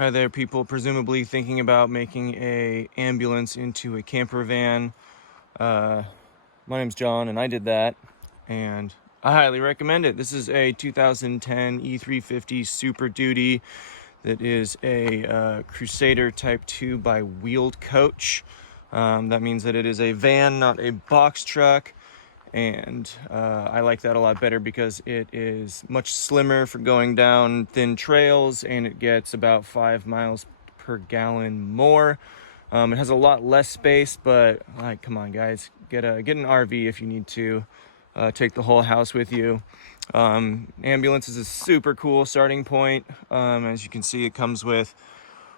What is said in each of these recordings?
Hi there, people presumably thinking about making a ambulance into a camper van. My name's John, and I did that, and I highly recommend it. This is a 2010 e350 Super Duty that is a Crusader Type 2 by Wheeled Coach. That means that it is a van, not a box truck. And I like that a lot better because it is much slimmer for going down thin trails, and it gets about 5 miles per gallon more. It has a lot less space, but like, come on, guys, get an RV if you need to take the whole house with you. Ambulance is a super cool starting point. As you can see, it comes with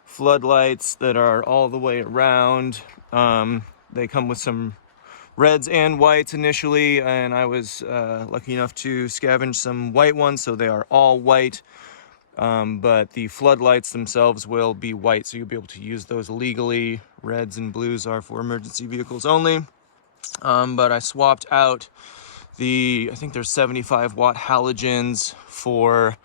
floodlights that are all the way around. They come with some reds and whites initially, and I was lucky enough to scavenge some white ones, so they are all white. But the floodlights themselves will be white, so you'll be able to use those legally. Reds and blues are for emergency vehicles only. But I swapped out I think there's 75 watt halogens for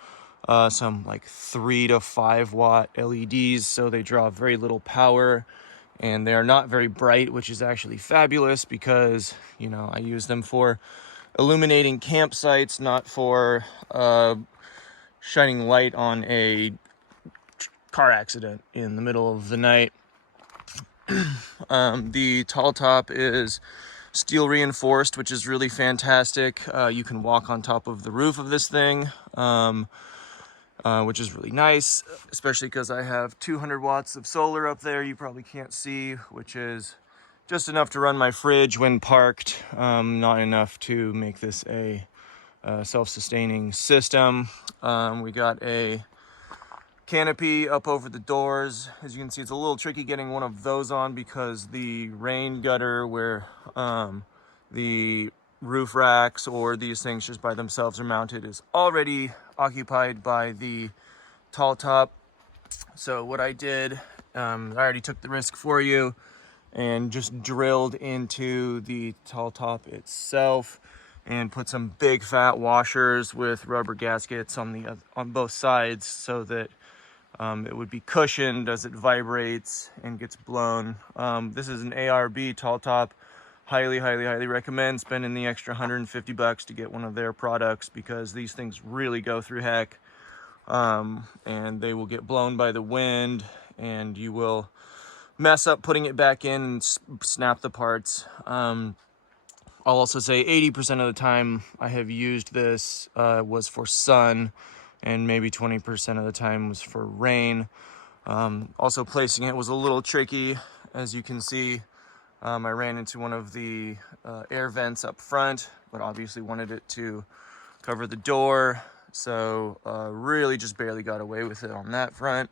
some like 3 to 5 watt LEDs, so they draw very little power. And they are not very bright, which is actually fabulous because, you know, I use them for illuminating campsites, not for shining light on a car accident in the middle of the night. The tall top is steel reinforced, which is really fantastic. You can walk on top of the roof of this thing. Which is really nice, especially because I have 200 watts of solar up there. You probably can't see, which is just enough to run my fridge when parked, not enough to make this a self-sustaining system. We got a canopy up over the doors. As you can see, it's a little tricky getting one of those on because the rain gutter where the roof racks or these things just by themselves are mounted is already occupied by the tall top. So what I did, I already took the risk for you and just drilled into the tall top itself and put some big fat washers with rubber gaskets on both sides so that it would be cushioned as it vibrates and gets blown. This is an ARB tall top. Highly recommend spending the extra $150 to get one of their products because these things really go through heck. And they will get blown by the wind, and you will mess up putting it back in and snap the parts. I'll also say 80% of the time I have used this was for sun, and maybe 20% of the time was for rain. Also placing it was a little tricky, as you can see. I ran into one of the air vents up front, but obviously wanted it to cover the door, so really just barely got away with it on that front.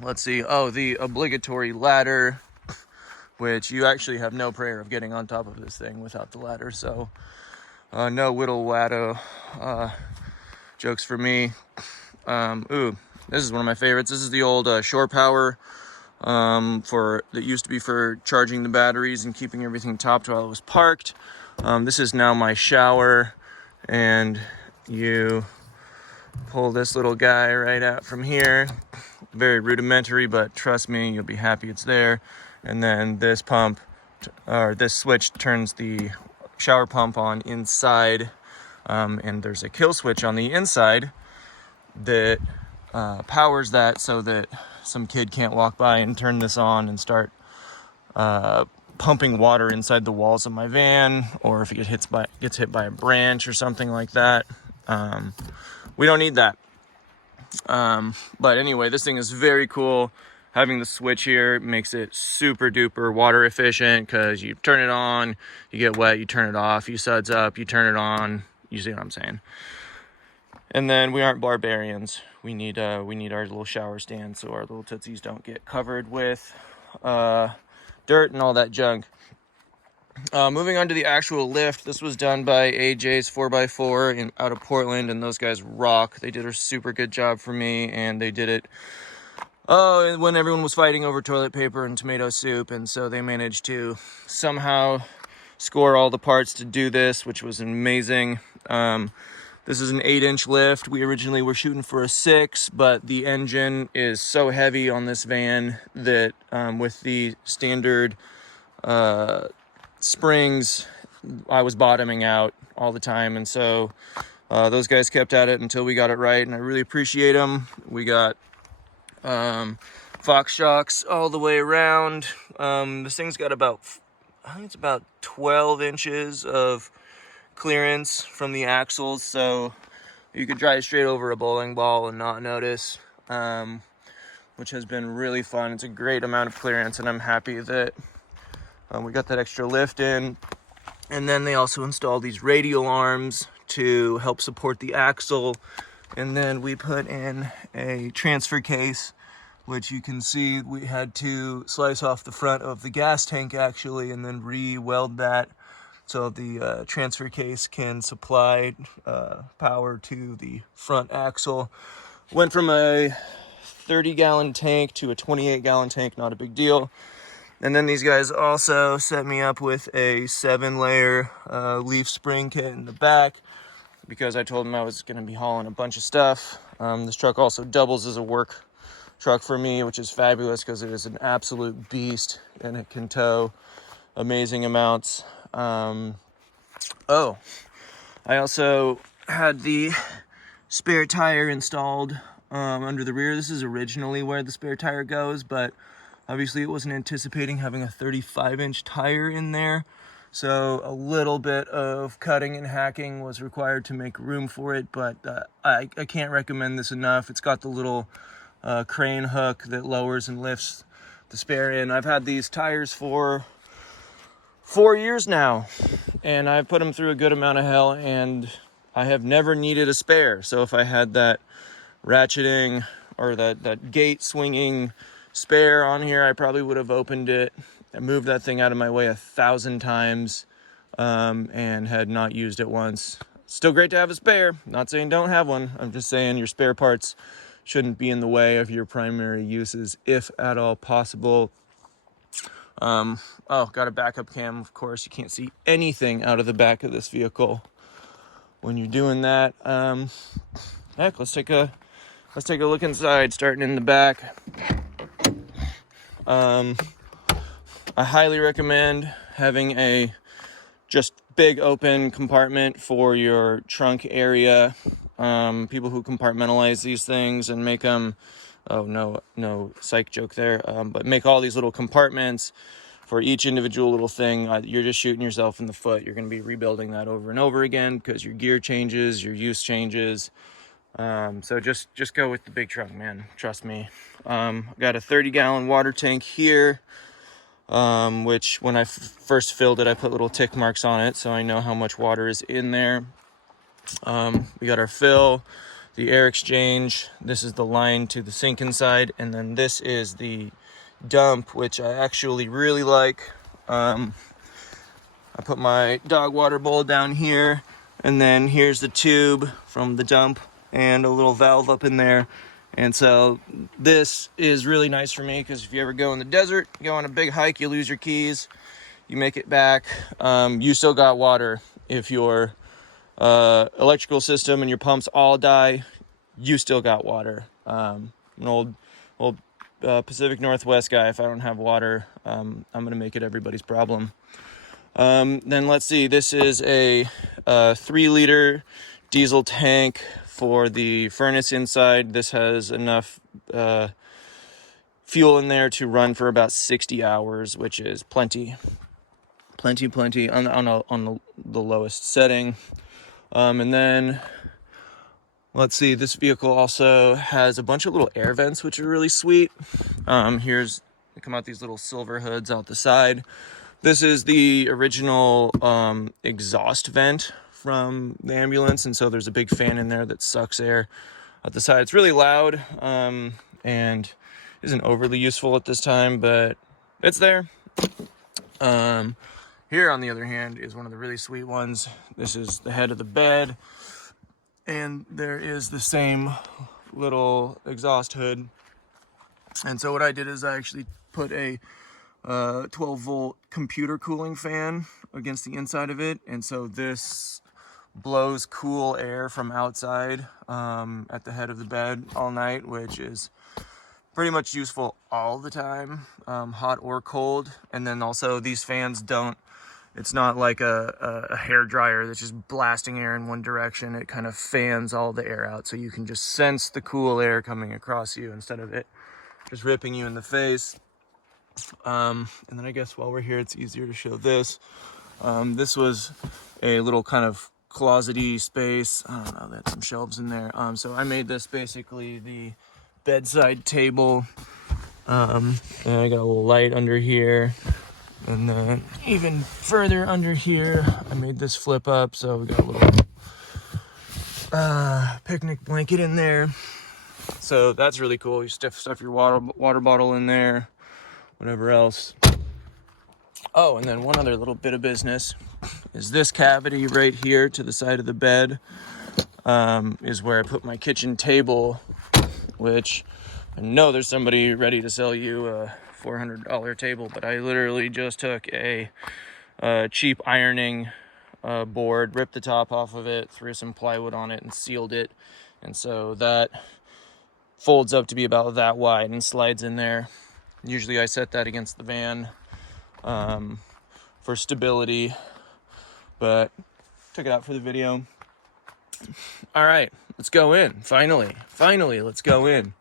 Let's see. Oh, the obligatory ladder, which you actually have no prayer of getting on top of this thing without the ladder, so no whittle waddo jokes for me. Ooh, this is one of my favorites. This is the old shore power that used to be for charging the batteries and keeping everything topped while it was parked. This is now my shower, and you pull this little guy right out from here. Very rudimentary, but trust me, you'll be happy it's there. And then this this switch turns the shower pump on inside, and there's a kill switch on the inside that powers that so that some kid can't walk by and turn this on and start pumping water inside the walls of my van, or if it gets hit by a branch or something like that. We don't need that. But anyway, this thing is very cool. Having the switch here makes it super duper water efficient because you turn it on, you get wet, you turn it off, you suds up, you turn it on. You see what I'm saying? And then we aren't barbarians. We need our little shower stand so our little tootsies don't get covered with dirt and all that junk. Moving on to the actual lift. This was done by AJ's 4x4 out of Portland, and those guys rock. They did a super good job for me, and they did it when everyone was fighting over toilet paper and tomato soup, and so they managed to somehow score all the parts to do this, which was amazing. This is an 8-inch lift. We originally were shooting for a 6, but the engine is so heavy on this van that with the standard springs, I was bottoming out all the time. And so those guys kept at it until we got it right, and I really appreciate them. We got Fox shocks all the way around. This thing's got about, I think it's about 12 inches of clearance from the axles, so you could drive straight over a bowling ball and not notice, which has been really fun. It's a great amount of clearance, and I'm happy that we got that extra lift in. And then they also installed these radial arms to help support the axle, and then we put in a transfer case, which you can see we had to slice off the front of the gas tank actually, and then re-weld that so the transfer case can supply power to the front axle. Went from a 30-gallon tank to a 28-gallon tank, not a big deal. And then these guys also set me up with a 7-layer leaf spring kit in the back, because I told them I was going to be hauling a bunch of stuff. This truck also doubles as a work truck for me, which is fabulous because it is an absolute beast and it can tow amazing amounts. Oh, I also had the spare tire installed under the rear. This is originally where the spare tire goes, but obviously it wasn't anticipating having a 35-inch tire in there. So a little bit of cutting and hacking was required to make room for it, but I can't recommend this enough. It's got the little crane hook that lowers and lifts the spare in. I've had these tires for 4 years now, and I've put them through a good amount of hell, and I have never needed a spare. So if I had that ratcheting or that gate swinging spare on here, I probably would have opened it and moved that thing out of my way 1,000 times and had not used it once. Still great to have a spare. Not saying don't have one. I'm just saying your spare parts shouldn't be in the way of your primary uses, if at all possible. Oh, got a backup cam, of course. You can't see anything out of the back of this vehicle when you're doing that. Heck, let's take a look inside, starting in the back. I highly recommend having a just big open compartment for your trunk area. People who compartmentalize these things and make them, oh no psych joke there, but make all these little compartments for each individual little thing. You're just shooting yourself in the foot. You're going to be rebuilding that over and over again because your gear changes, your use changes. So just go with the big truck, man. Trust me. Got a 30-gallon water tank here, which when I first filled it, I put little tick marks on it so I know how much water is in there. We got our fill, the air exchange. This is the line to the sink inside, and then this is the dump, which I actually really like. I put my dog water bowl down here, and then here's the tube from the dump and a little valve up in there. And so this is really nice for me because if you ever go in the desert, go on a big hike, you lose your keys, you make it back, you still got water. If your electrical system and your pumps all die, you still got water. I'm an old Pacific Northwest guy. If I don't have water, I'm gonna make it everybody's problem. Then let's see, this is a 3-liter diesel tank for the furnace inside. This has enough fuel in there to run for about 60 hours, which is plenty on the lowest setting. And then let's see, this vehicle also has a bunch of little air vents, which are really sweet. They come out these little silver hoods out the side. This is the original exhaust vent from the ambulance, and so there's a big fan in there that sucks air at the side. It's really loud and isn't overly useful at this time, but it's there. Here, on the other hand, is one of the really sweet ones. This is the head of the bed, and there is the same little exhaust hood. And so what I did is I actually put a 12-volt computer cooling fan against the inside of it, and so this blows cool air from outside at the head of the bed all night, which is pretty much useful all the time, hot or cold. And then also these fans don't, it's not like a hair dryer that's just blasting air in one direction. It kind of fans all the air out, so you can just sense the cool air coming across you instead of it just ripping you in the face. And then I guess while we're here, it's easier to show this. This was a little kind of closet-y space. I don't know, they had some shelves in there. So I made this basically the bedside table. And I got a little light under here. And then even further under here, I made this flip up. So we got a little picnic blanket in there. So that's really cool. You stuff your water bottle in there, whatever else. Oh, and then one other little bit of business is this cavity right here to the side of the bed is where I put my kitchen table, which I know there's somebody ready to sell you a $400 table, but I literally just took a cheap ironing board, ripped the top off of it, threw some plywood on it, and sealed it. And so that folds up to be about that wide and slides in there. Usually I set that against the van for stability, but took it out for the video. All right, let's go in. Finally, let's go in.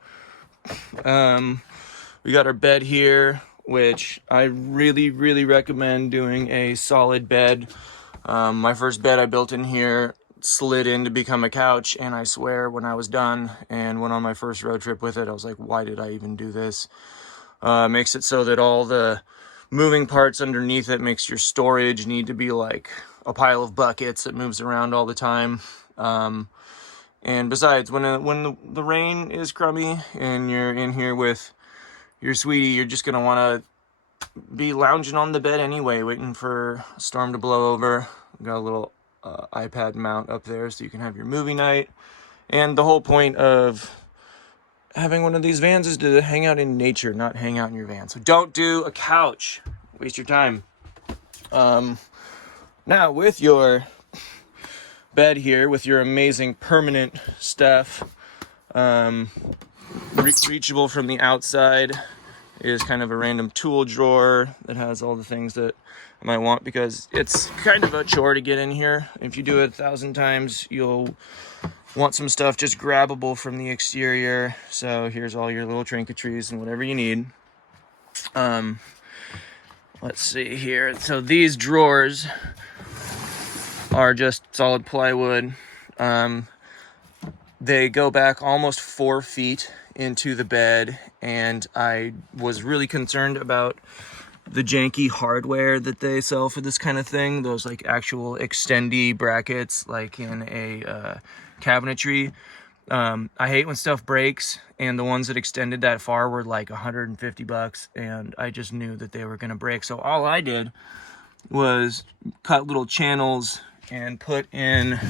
We got our bed here, which I really recommend doing a solid bed. My first bed I built in here slid in to become a couch, and I swear when I was done and went on my first road trip with it, I was like, why did I even do this? Makes it so that all the moving parts underneath it makes your storage need to be like a pile of buckets that moves around all the time. And besides, when the rain is crummy and you're in here with your sweetie, you're just gonna want to be lounging on the bed anyway, waiting for a storm to blow over. Got a little iPad mount up there so you can have your movie night. And the whole point of having one of these vans is to hang out in nature, not hang out in your van. So don't do a couch. Waste your time. Now with your bed here, with your amazing permanent stuff, reachable from the outside is kind of a random tool drawer that has all the things that I might want, because it's kind of a chore to get in here. If you do it 1,000 times, you'll want some stuff just grabbable from the exterior. So here's all your little trinketries and whatever you need. Let's see here. So these drawers are just solid plywood. They go back almost 4 feet into the bed, and I was really concerned about the janky hardware that they sell for this kind of thing. Those like actual extendy brackets, like in a cabinetry. I hate when stuff breaks, and the ones that extended that far were like $150, and I just knew that they were gonna break. So all I did was cut little channels and put in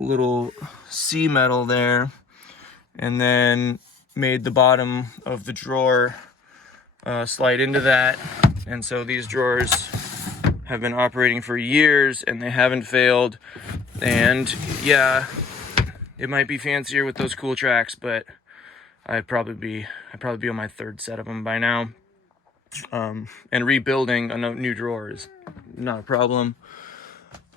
little C-metal there, and then made the bottom of the drawer slide into that. And so these drawers have been operating for years and they haven't failed. And yeah, it might be fancier with those cool tracks, but I'd probably be on my 3rd set of them by now. And rebuilding a new drawer is not a problem.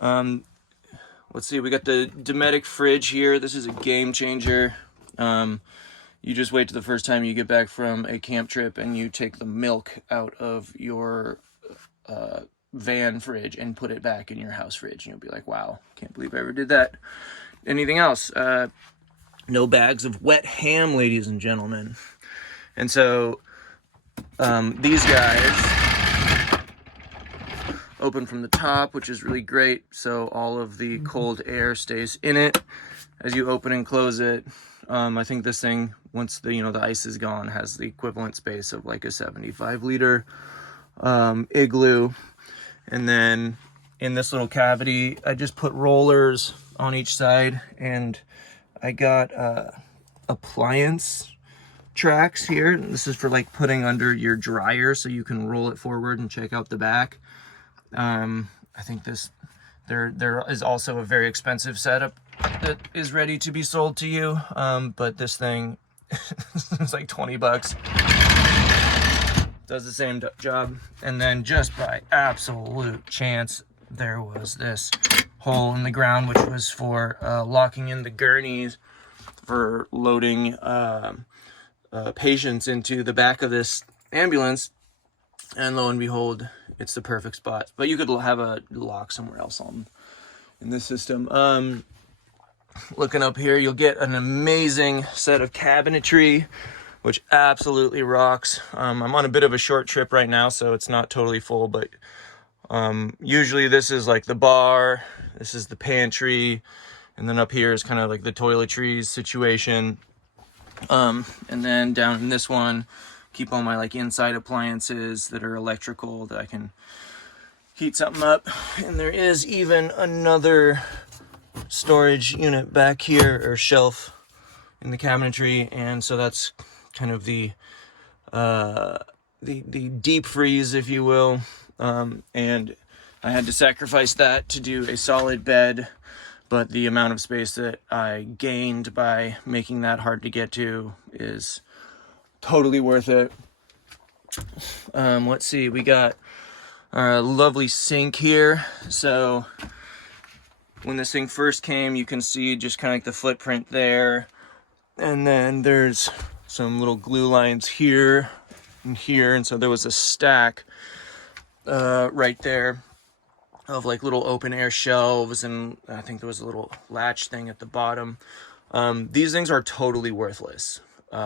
Let's see, we got the Dometic fridge here. This is a game changer. You just wait till the first time you get back from a camp trip and you take the milk out of your van fridge and put it back in your house fridge. And you'll be like, wow, can't believe I ever did that. Anything else? No bags of wet ham, ladies and gentlemen. And so these guys open from the top, which is really great. So all of the cold air stays in it as you open and close it. I think this thing, once the ice is gone, has the equivalent space of like a 75-liter igloo. And then in this little cavity, I just put rollers on each side, and I got appliance tracks here. This is for like putting under your dryer so you can roll it forward and check out the back. I think this There is also a very expensive setup that is ready to be sold to you, but this thing is like 20 bucks. Does the same job. And then just by absolute chance, there was this hole in the ground, which was for locking in the gurneys for loading patients into the back of this ambulance. And lo and behold, it's the perfect spot. But you could have a lock somewhere else in this system. Looking up here, you'll get an amazing set of cabinetry, which absolutely rocks. I'm on a bit of a short trip right now, so it's not totally full, but usually this is like the bar, this is the pantry, and then up here is kind of like the toiletries situation. And then down in this one, keep all my like inside appliances that are electrical that I can heat something up. And there is even another storage unit back here, or shelf in the cabinetry, and so that's kind of the deep freeze, if you will. And I had to sacrifice that to do a solid bed, but the amount of space that I gained by making that hard to get to is totally worth it. Let's see, we got our lovely sink here. So when this thing first came, you can see just kind of like the footprint there, and then there's some little glue lines here and here, and so there was a stack right there of like little open air shelves, and I think there was a little latch thing at the bottom. These things are totally worthless.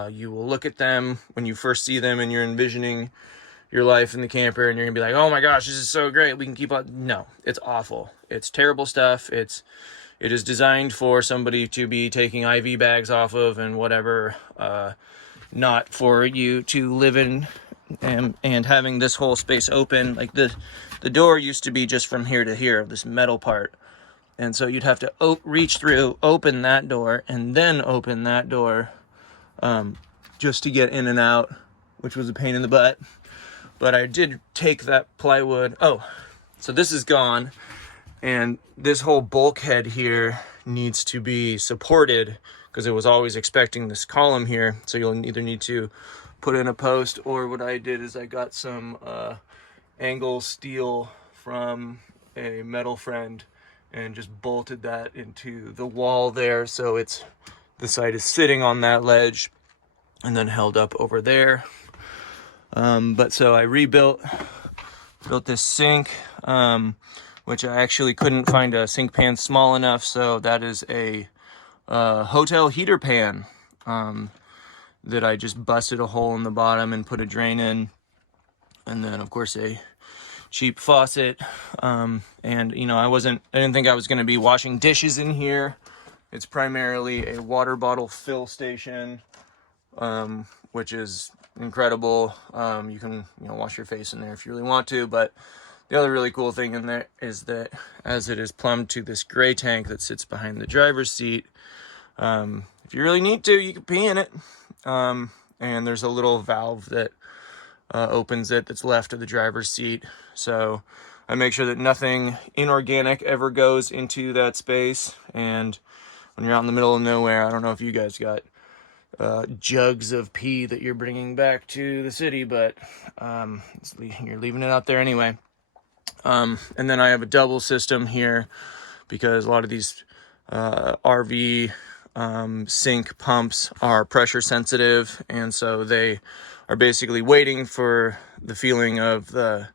You will look at them when you first see them and you're envisioning your life in the camper, and you're gonna be like, oh my gosh, this is so great, we can keep on. No, it's awful. It's terrible stuff. It is designed for somebody to be taking IV bags off of and whatever, not for you to live in. And having this whole space open, like the door used to be just from here to here, this metal part, and so you'd have to reach through, open that door, and then open that door, just to get in and out, which was a pain in the butt. But I did take that plywood. Oh, so this is gone, and this whole bulkhead here needs to be supported because it was always expecting this column here. So you'll either need to put in a post, or what I did is I got some angle steel from a metal friend and just bolted that into the wall there, so the side is sitting on that ledge and then held up over there. But so I built this sink, which I actually couldn't find a sink pan small enough, so that is a hotel heater pan that I just busted a hole in the bottom and put a drain in, and then of course a cheap faucet. And you know, I didn't think I was going to be washing dishes in here. It's primarily a water bottle fill station, which is incredible. You can, wash your face in there if you really want to, but the other really cool thing in there is that as it is plumbed to this gray tank that sits behind the driver's seat, if you really need to, you can pee in it. And there's a little valve that opens it that's left of the driver's seat. So I make sure that nothing inorganic ever goes into that space. And when you're out in the middle of nowhere, I don't know if you guys got jugs of pee that you're bringing back to the city, but you're leaving it out there anyway. And then I have a double system here because a lot of these RV sink pumps are pressure sensitive, and so they are basically waiting for the feeling of the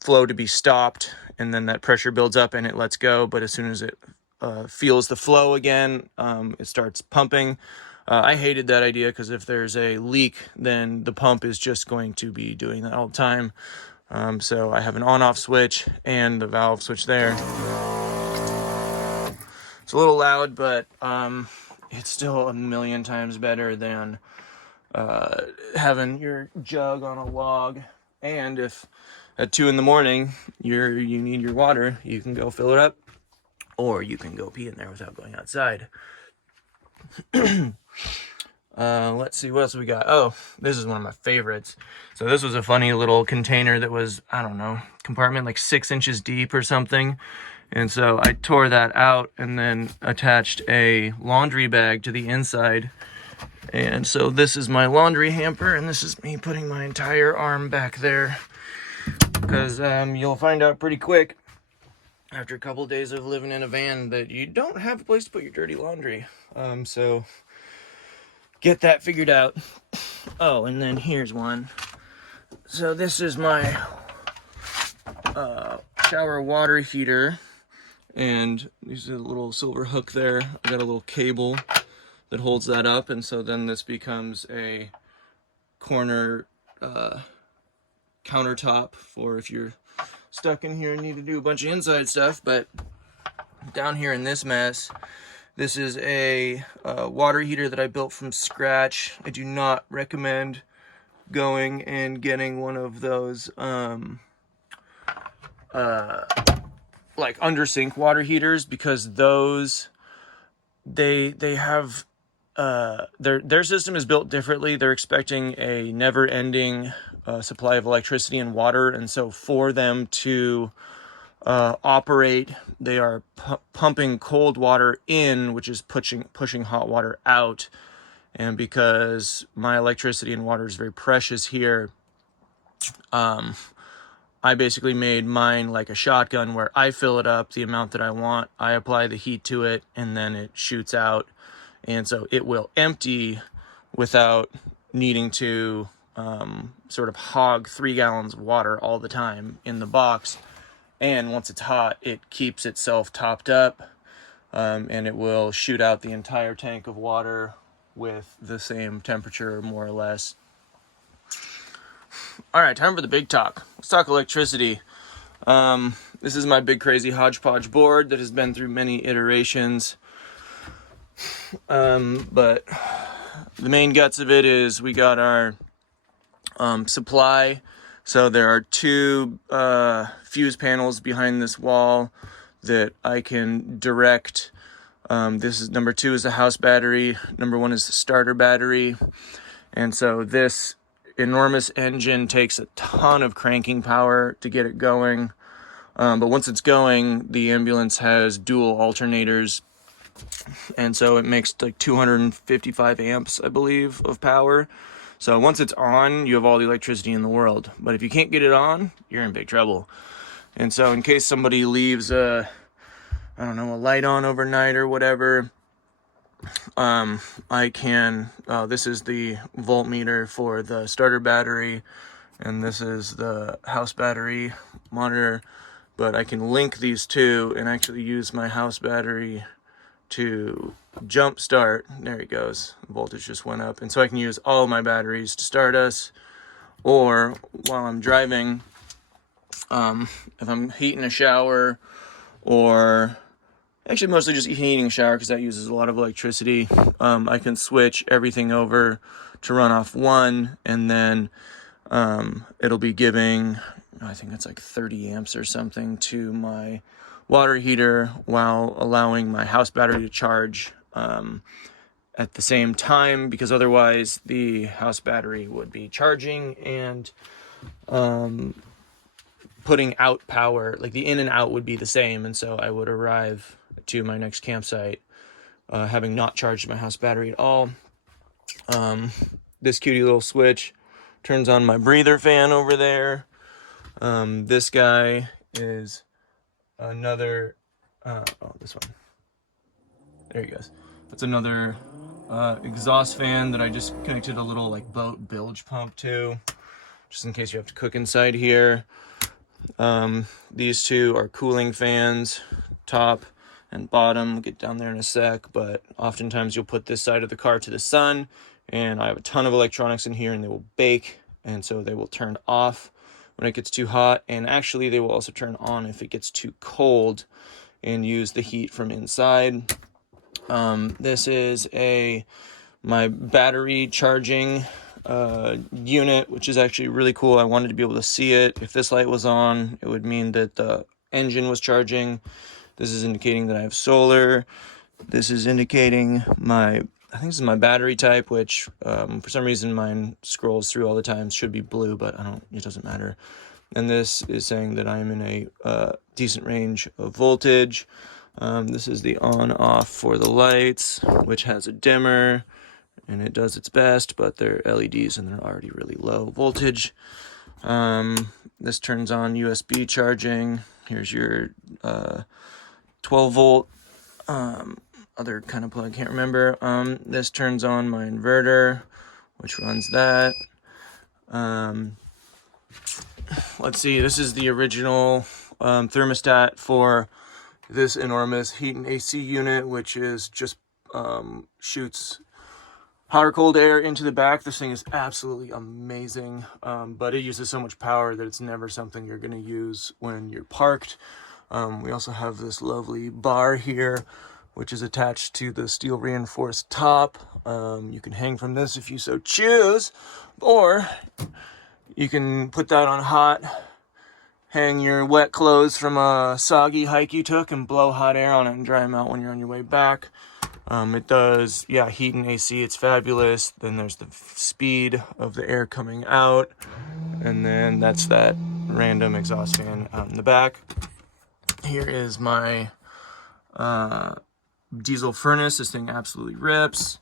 flow to be stopped, and then that pressure builds up and it lets go. But as soon as it feels the flow again, it starts pumping. I hated that idea because if there's a leak, then the pump is just going to be doing that all the time. So I have an on-off switch and the valve switch there. It's a little loud, but it's still a million times better than having your jug on a log. And if at 2 a.m. you need your water, you can go fill it up, or you can go pee in there without going outside. Let's see, what else we got? Oh, this is one of my favorites. So this was a funny little container that was, I don't know, compartment like 6 inches deep or something. And so I tore that out and then attached a laundry bag to the inside. And so this is my laundry hamper, and this is me putting my entire arm back there. Because you'll find out pretty quick after a couple days of living in a van that you don't have a place to put your dirty laundry. So get that figured out. Oh, and then here's one. So this is my shower water heater, and there's a little silver hook there. I got a little cable that holds that up, and so then this becomes a corner countertop for if you're stuck in here and need to do a bunch of inside stuff. But down here in this mess, this is a water heater that I built from scratch. I do not recommend going and getting one of those like under sink water heaters, because those they have their system is built differently. They're expecting a never-ending supply of electricity and water, and so for them to operate, they are pumping cold water in, which is pushing hot water out. And because my electricity and water is very precious here, I basically made mine like a shotgun, where I fill it up the amount that I want, I apply the heat to it, and then it shoots out. And so it will empty without needing to sort of hog 3 gallons of water all the time in the box. And once it's hot, it keeps itself topped up, and it will shoot out the entire tank of water with the same temperature, more or less. All right, time for the big talk. Let's talk electricity. This is my big crazy hodgepodge board that has been through many iterations. But the main guts of it is we got our supply. So there are 2 fuse panels behind this wall that I can direct. This is number 2 is the house battery. Number 1 is the starter battery. And so this enormous engine takes a ton of cranking power to get it going. But once it's going, the ambulance has dual alternators. And so it makes like 255 amps, I believe, of power. So once it's on, you have all the electricity in the world. But if you can't get it on, you're in big trouble. And so in case somebody leaves a light on overnight or whatever, I can, this is the voltmeter for the starter battery, and this is the house battery monitor. But I can link these two and actually use my house battery to jump start. There it goes. Voltage just went up. And so I can use all my batteries to start us, or while I'm driving, if I'm heating a shower, or actually mostly just heating a shower because that uses a lot of electricity, I can switch everything over to run off 1, and then it'll be giving, I think it's like 30 amps or something to my water heater, while allowing my house battery to charge at the same time, because otherwise the house battery would be charging and putting out power, like the in and out would be the same, and so I would arrive to my next campsite having not charged my house battery at all. This cutie little switch turns on my breather fan over there. This guy is another, this one. There he goes. That's another exhaust fan that I just connected a little like boat bilge pump to, just in case you have to cook inside here. These 2 are cooling fans, top and bottom. We'll get down there in a sec, but oftentimes you'll put this side of the car to the sun, and I have a ton of electronics in here, and they will bake, and so they will turn off when it gets too hot, and actually they will also turn on if it gets too cold, and use the heat from inside. This is my battery charging unit, which is actually really cool. I wanted to be able to see it. If this light was on, it would mean that the engine was charging. This is indicating that I have solar. This is indicating my I think this is my battery type, which for some reason mine scrolls through all the time. It should be blue, but it doesn't matter. And this is saying that I'm in a decent range of voltage. This is the on-off for the lights, which has a dimmer, and it does its best, but they're LEDs and they're already really low voltage. This turns on USB charging. Here's your 12 volt other kind of plug, can't remember. This turns on my inverter, which runs that. Let's see, this is the original thermostat for this enormous heat and AC unit, which is just shoots hot or cold air into the back. This thing is absolutely amazing, but it uses so much power that it's never something you're going to use when you're parked. We also have this lovely bar here, which is attached to the steel reinforced top. You can hang from this if you so choose, or you can put that on hot, hang your wet clothes from a soggy hike you took and blow hot air on it and dry them out when you're on your way back. It does, heat and AC, it's fabulous. Then there's the speed of the air coming out, and then that's that random exhaust fan out in the back. Here is my diesel furnace. This thing absolutely rips.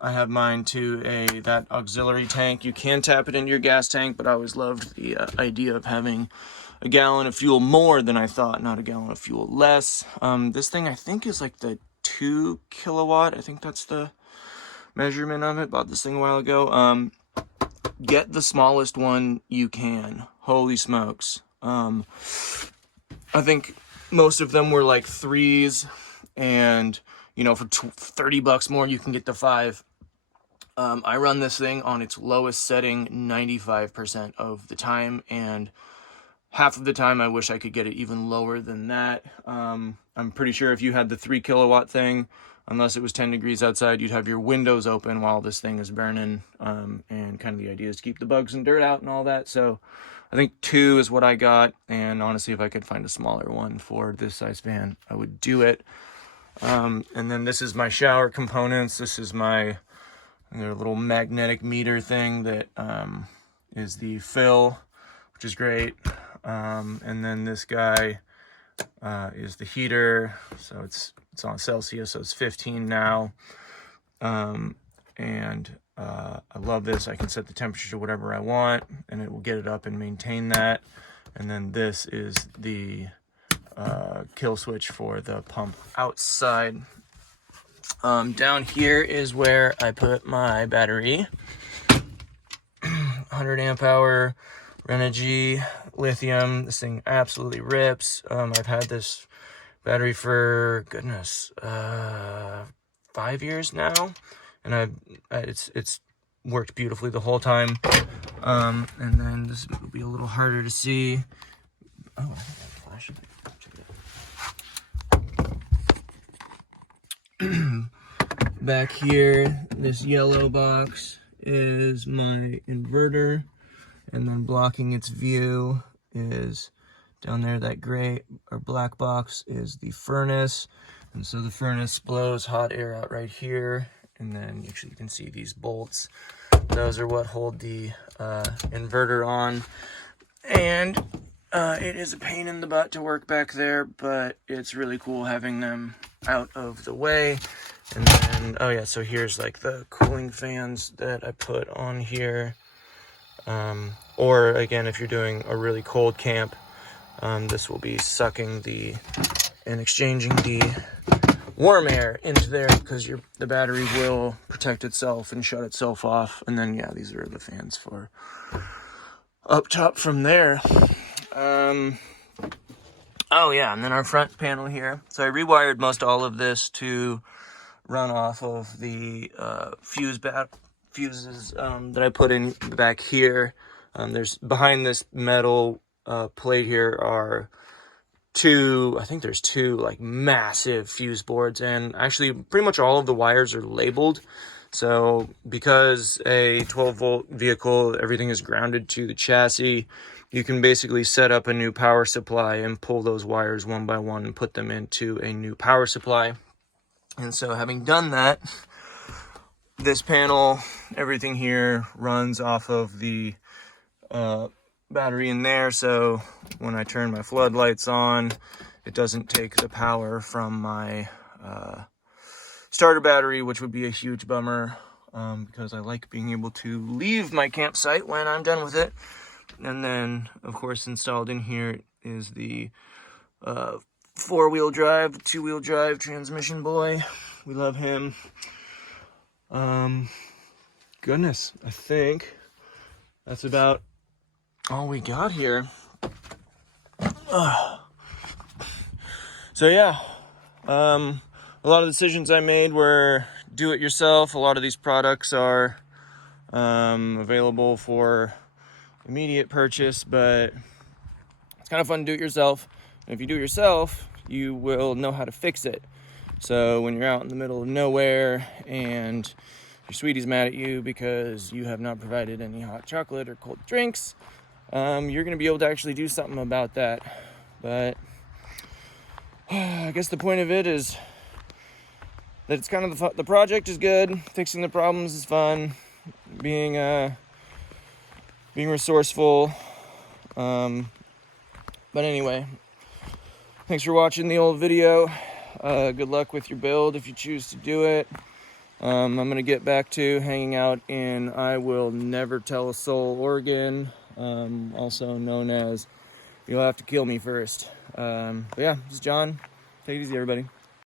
I have mine to that auxiliary tank. You can tap it into your gas tank, but I always loved the idea of having a gallon of fuel more than I thought, not a gallon of fuel less. This thing I think is like the 2 kilowatt. I think that's the measurement of it. Bought this thing a while ago. Get the smallest one you can. Holy smokes. I think most of them were like 3s, and for $30 more you can get the 5. I run this thing on its lowest setting 95% of the time, and half of the time I wish I could get it even lower than that. I'm pretty sure if you had the 3 kilowatt thing, unless it was 10 degrees outside, you'd have your windows open while this thing is burning. And kind of the idea is to keep the bugs and dirt out and all that. So I think 2 is what I got. And honestly, if I could find a smaller one for this size fan, I would do it. And then this is my shower components. This is my little magnetic meter thing that is the fill, which is great. And then this guy is the heater. So it's on Celsius, so it's 15 now. And I love this. I can set the temperature to whatever I want, and it will get it up and maintain that. And then this is the kill switch for the pump outside. Down here is where I put my battery. 100 amp hour Renogy lithium. This thing absolutely rips. I've had this battery for goodness 5 years now, and it's worked beautifully the whole time. And then this will be a little harder to see. Oh, I think I have a flashlight. Check it out. Back here, this yellow box is my inverter, and then blocking its view is down there, that gray or black box is the furnace. And so the furnace blows hot air out right here, and then actually you can see these bolts. Those are what hold the inverter on. And it is a pain in the butt to work back there, but it's really cool having them out of the way. And then, oh yeah, so here's like the cooling fans that I put on here. Or again, if you're doing a really cold camp, this will be sucking and exchanging the warm air into there, because the battery will protect itself and shut itself off. And then, yeah, these are the fans for up top from there. Oh yeah, and then our front panel here. So I rewired most all of this to run off of the fuses that I put in back here. There's behind this metal plate here are I think there's two like massive fuse boards, and actually pretty much all of the wires are labeled. So because a 12 volt vehicle, everything is grounded to the chassis, you can basically set up a new power supply and pull those wires one by one and put them into a new power supply. And so having done that, this panel, everything here runs off of the battery in there. So when I turn my floodlights on, it doesn't take the power from my starter battery, which would be a huge bummer, because I like being able to leave my campsite when I'm done with it. And then, of course, installed in here is the four-wheel drive, two-wheel drive transmission boy. We love him. Goodness, I think that's about all we got here. So yeah, a lot of decisions I made were do it yourself. A lot of these products are available for immediate purchase, but it's kind of fun to do it yourself. And if you do it yourself, you will know how to fix it. So when you're out in the middle of nowhere and your sweetie's mad at you because you have not provided any hot chocolate or cold drinks, you're going to be able to actually do something about that. But I guess the point of it is that it's kind of the project is good, fixing the problems is fun, being resourceful. But anyway, thanks for watching the old video. Good luck with your build if you choose to do it. I'm going to get back to hanging out in I Will Never Tell a Soul, Oregon, also known as You'll Have to Kill Me First. But yeah, this is John. Take it easy, everybody.